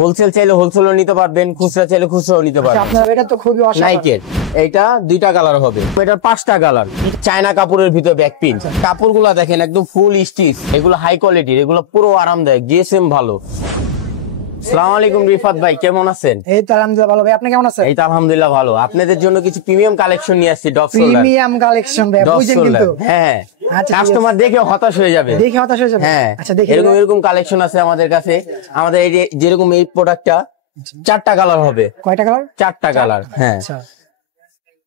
Wholesale চাইলে হোলসেলও নিতে পারবেন, খুচরা চাইলে খুচরাও নিতে পারবেন। আপনার এটা তো খুবই অসাধারণ। নাইকের এটা দুইটা কালার হবে, এটার 5টা কালার। চায়না কাপড়ের ভিতর ব্যাক প্রিন্ট, কাপড়গুলা দেখেন একদম ফুল স্টিচ, এগুলো হাই কোয়ালিটির, এগুলো পুরো আরামদায়ক, জিএসএম ভালো। আসসালামু আলাইকুম রিফাত ভাই, কেমন আছেন? এই তো আলহামদুলিল্লাহ ভালো ভাই, আপনি কেমন আছেন? এই তো আলহামদুলিল্লাহ ভালো। আপনাদের জন্য কিছু প্রিমিয়াম কালেকশন নিয়ে আসছি, ডপ শোল্ডার প্রিমিয়াম কালেকশন ভাই, বুঝেন কিন্তু। হ্যাঁ, আচ্ছা, কাস্টমার দেখে হতাশ হয়ে যাবে, দেখে হতাশ হয়ে যাবে। হ্যাঁ আচ্ছা দেখি, এরকম এরকম কালেকশন আছে আমাদের কাছে। আমাদের এই যেরকম এই প্রোডাক্টটা 4টা কালার হবে। কয়টা কালার? 4টা কালার। হ্যাঁ আচ্ছা,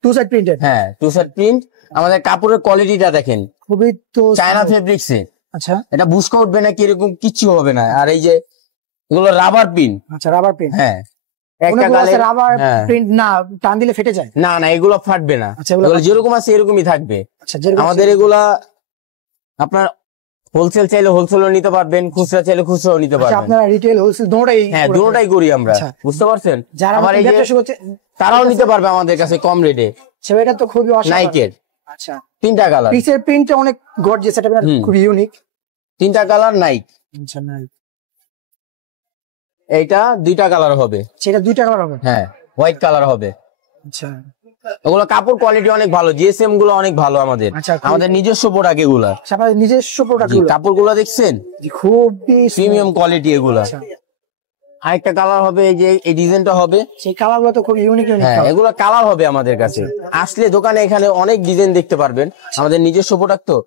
টু সাইড প্রিন্টেড। হ্যাঁ, টু সাইড প্রিন্ট। আমাদের কাপড়ের কোয়ালিটিটা দেখেন, খুবই তো চায়না ফেব্রিক্স এ। আচ্ছা, এটা বুশকা উঠবে না, কি এরকম কিচ্ছু হবে না। আর এই যে এগুলো রাবার প্রিন্ট। আচ্ছা রাবার প্রিন্ট। হ্যাঁ, একটা কালার রাবার প্রিন্ট না, টান দিলে ফেটে যায়। না না, এগুলো ফাটবে না, এগুলো যেরকম আছে এরকমই থাকবে। আচ্ছা, আমাদের এগুলা আপনার হোলসেল চাইলে হোলসেলও নিতে পারবেন, খুচরা চাইলে খুচরাও নিতে পারবেন। আপনারা রিটেল হোলসেল দুটোই? হ্যাঁ, দুটোটাই করি আমরা। বুঝতে পারছেন? যারা আমার এই যে তারাও নিতে পারবে আমাদের কাছে কম রেটে। সেটা তো খুবই অসাধারণ। নাইকের আচ্ছা, 3টা কালার। পিসের প্রিন্টটা অনেক গর্জিয়াস, এটা খুব ইউনিক। 3টা কালার নাইক। আচ্ছা, নাইক এইটা 2টা কালার হবে। সেটা 2টা কালার হবে। হ্যাঁ, হোয়াইট কালার হবে। আচ্ছা, ওগুলো কাপড় কোয়ালিটি অনেক ভালো, জিএসএম গুলো অনেক ভালো আমাদের। আমাদের নিজস্ব প্রোডাক্ট এগুলা, আমাদের নিজস্ব প্রোডাক্ট। কাপড়গুলো দেখছেন খুবই প্রিমিয়াম কোয়ালিটি এগুলা। আরেকটা কালার হবে, এই যে এই ডিজাইনটা হবে, সেই কালারগুলো তো খুব ইউনিক। হ্যাঁ এগুলো কালার হবে আমাদের কাছে। আসলে দোকানে এখানে অনেক ডিজাইন দেখতে পারবেন, আমাদের নিজস্ব প্রোডাক্ট তো।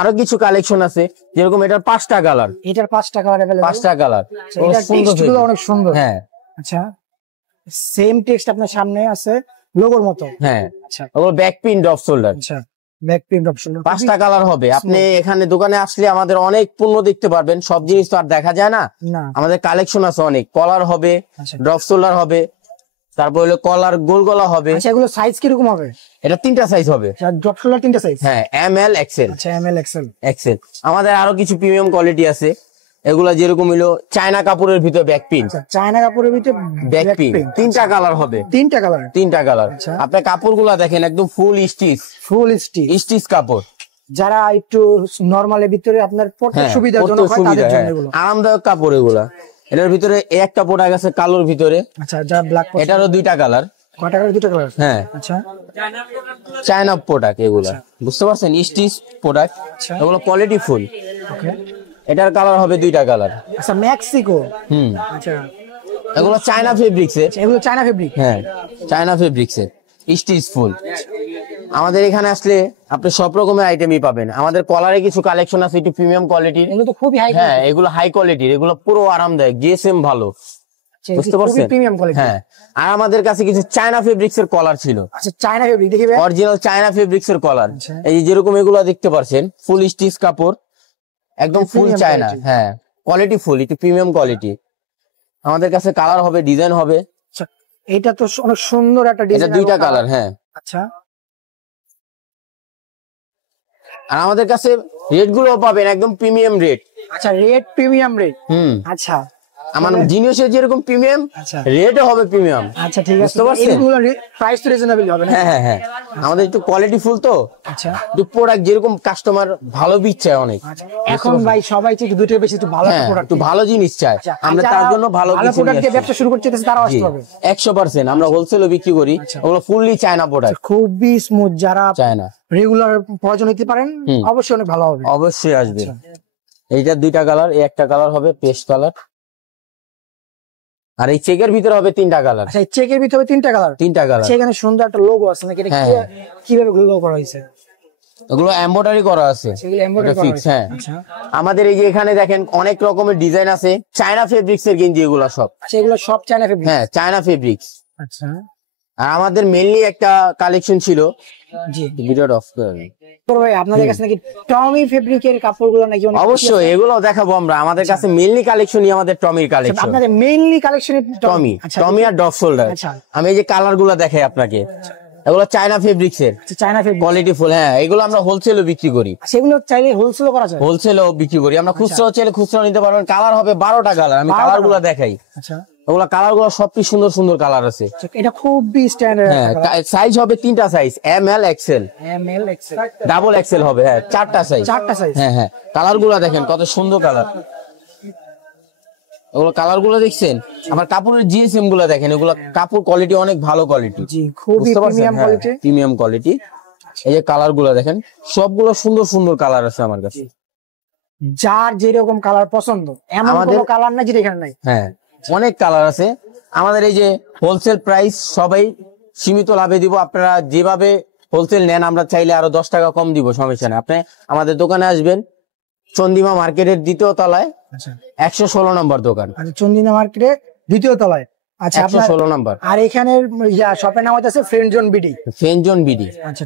আরো কিছু কালেকশন আছে, যেরকম এটার 5টা কালার। এটার 5টা কালার अवेलेबल। 5টা কালার, এটা টেক্সটগুলো অনেক সুন্দর। হ্যাঁ, আচ্ছা, সেম টেক্সট আপনার সামনে আছে লোগোর মতো। হ্যাঁ, আচ্ছা, ওগুলো ব্যাক প্রিন্ট ডপ শোল্ডার। আচ্ছা, ব্যাক প্রিন্ট অপশন। 5টা কালার হবে। আপনি এখানে দোকানে আসলে আমাদের অনেক পণ্য দেখতে পারবেন, সব জিনিস তো আর দেখা যায় না। আমাদের কালেকশন আছে অনেক। কলার হবে, ড্রপ শোল্ডার হবে, তারপর হলো কলার গোল গলা হবে। আচ্ছা, এগুলো সাইজ কি রকম হবে? এটা 3টা সাইজ হবে। ড্রপ শোল্ডার 3টা সাইজ? হ্যাঁ, এম এল এক্সেল। আচ্ছা, এম এল এক্সেল। এক্সেল। আমাদের আরো কিছু প্রিমিয়াম কোয়ালিটি আছে, এগুলা যেরকম হলো চায়না কাপড়ের ভিতর ব্যাক প্রিন্ট। চায়না কাপড়ের ভিতর ব্যাক প্রিন্ট 3টা কালার হবে। 3টা কালার? 3টা কালার। আপনি কাপড়গুলা দেখেন একদম ফুল স্টিচ, ফুল স্টিচ, স্টিচ কাপড়। যারা একটু নরমালের ভিতরে আপনার পড়তে সুবিধাজনক হয় তাদের জন্য এগুলো আরামদায়ক কাপড় এগুলা। এটার ভিতরে একটা প্রোডাক্ট আছে কালোর ভিতরে। আচ্ছা, যা ব্ল্যাক। এটারও 2টা কালার। কয়টা কালার? 2টা কালার। হ্যাঁ, আচ্ছা, চায়না প্রোডাক্ট এগুলা, বুঝতে পারছেন? স্টিচ প্রোডাক্ট, এগুলো কোয়ালিটি ফুল। ওকে, এটার কালার হবে 2টা কালার। আচ্ছা, মেক্সিকো। আচ্ছা, এগুলো চায়না ফেব্রিক্স এর। এগুলো চায়না ফেব্রিক? হ্যাঁ, চায়না ফেব্রিক্স এর স্টিচ ফুল। আমাদের এখানে আসলে আপনি সব রকমের আইটেমই পাবেন। আমাদের কলারে কিছু কালেকশন আছে একটু প্রিমিয়াম কোয়ালিটির। এগুলো তো খুবই হাই। হ্যাঁ, এগুলো হাই কোয়ালিটির, এগুলো পুরো আরামদায়ক, জিএসএম ভালো। বুঝতে পারছেন? Premium quality. হ্যাঁ, আর আমাদের কাছে কিছু চায়না ফেব্রিক্স এর কলার ছিল। আচ্ছা, চায়না ফেব্রিক দেখিবে, অরিজিনাল চায়না ফেব্রিক্স এর কলার। এই যেরকম এগুলো দেখতে পাচ্ছেন, ফুল স্টিচ কাপড়, একদম ফুল চায়না। হ্যাঁ, কোয়ালিটি ফুল, একটু প্রিমিয়াম কোয়ালিটি। আমাদের কাছে কালার হবে, ডিজাইন হবে। আচ্ছা, এটা তো অনেক সুন্দর একটা ডিজাইন। এটা 2টা কালার। হ্যাঁ, আচ্ছা, আর আমাদের কাছে রেট গুলো পাবেন একদম প্রিমিয়াম রেট। আচ্ছা, রেট প্রিমিয়াম রেট। আচ্ছা, আমার জিনিসের যেরকম প্রিমিয়াম, রেটও হবে প্রিমিয়াম। আচ্ছা, ঠিক আছে, এগুলো প্রাইস তো রিজনেবল হবে না? হ্যাঁ হ্যাঁ হ্যাঁ, আমাদের একটু কোয়ালিটি ফুল তো। আচ্ছা, একটু প্রোডাক্ট যেরকম কাস্টমার ভালো বীজ চায় অনেক। এখন ভাই সবাই চাই দুটোর বেশি একটু ভালো প্রোডাক্ট, একটু ভালো জিনিস চায়। আমরা তার জন্য ভালো প্রোডাক্ট দিয়ে ব্যবসা শুরু করতে চাইতেছে, তারাও আসতে হবে। 100% আমরা হোলসেলও বিক্রি করি, ওগুলো ফুললি চায়না প্রোডাক্ট, খুবই স্মুথ। যারা চায়না রেগুলার প্রয়োজন নিতে পারেন অবশ্যই অনেক ভালো হবে। অবশ্যই আসবে। এইটা 2টা কালার, এই একটা কালার হবে পেস্ট কালার, আর এই চেকের ভিতরে হবে 3টা কালার। আচ্ছা, এই চেকের ভিতরে 3টা কালার? 3টা কালার। সেখানে সুন্দর একটা লোগো আছে নাকি? এটা কিভাবে লোগো করা হয়েছে? ওগুলো এমব্রয়ডারি করা আছে, ফিক্স। হ্যাঁ, আমাদের এই যে এখানে দেখেন অনেক রকমের ডিজাইন আছে, চায়না ফেব্রিক্স এর গেঞ্জি এগুলো সব। আচ্ছা, এগুলো সব চায়না ফেব্রিক? হ্যাঁ, চায়না ফেব্রিক্স। আচ্ছা, আর আমাদের মেইনলি একটা কালেকশন ছিল। জি, ভিডিওটা অফ করে ভাই, আপনাদের কাছে নাকি টমি ফেব্রিকের কাপড়গুলো নাকি? অবশ্যই, এগুলো দেখাবো আমরা। আমাদের কাছে মেইনলি কালেকশনই আমাদের টমির কালেকশন। আপনাদের মেইনলি কালেকশন টমি, টমি আর ডপ শোল্ডার। আমি এই যে কালার গুলো দেখাই আপনাকে, এগুলো চায়না ফেব্রিক্স এর, চায়না ফেব্রিক কোয়ালিটি ফুল। হ্যাঁ, এগুলো আমরা হোলসেলও বিক্রি করি। সেগুলো চাইলে হোলসেলও করা যায়? হোলসেলও বিক্রি করি আমরা, খুচরাও চাইলে খুচরা নিতে পারবেন। কালার হবে 12টা কালার, আমি কালার গুলো দেখাই। আচ্ছা, ওগুলা কালার গুলো সবচেয়ে সুন্দর সুন্দর কালার আছে। এটা খুবই স্ট্যান্ডার্ড। হ্যাঁ, সাইজ হবে 3টা size, M L XL. Double XL হবে। হ্যাঁ, 4টা সাইজ। 4টা সাইজ। হ্যাঁ হ্যাঁ, কালার গুলা দেখেন কত সুন্দর কালার। এগুলো কালার গুলো দেখছেন, আমার কাপড়ের জিএসএম গুলো দেখেন, এগুলো কাপড় কোয়ালিটি অনেক ভালো কোয়ালিটি, জি খুবই প্রিমিয়াম কোয়ালিটি। Premium quality. এই যে কালার গুলো দেখেন, সবগুলো সুন্দর সুন্দর কালার আছে আমার কাছে। যার যেরকম কালার পছন্দ, এমন কোনো কালার নাই যেটা এখানে নাই। হ্যাঁ, অনেক কালার আছে আমাদের। এই যে হোলসেল প্রাইস সবাই সীমিত লাভে দিব, আপনারা যেভাবে হোলসেল নেন আমরা চাইলে আরো 10 টাকা কম দিব, সমস্যা নেই। আপনি আমাদের দোকানে আসবেন, চন্দিমা মার্কেটের 2য় তলায়, আচ্ছা 116 নম্বর দোকান, আচ্ছা চন্দিনা মার্কেটে 2য় তলায়। আচ্ছা আপনার 116 নম্বর। আর এখানে শপের নাম হচ্ছে friend zone BD. Friend zone BD. আচ্ছা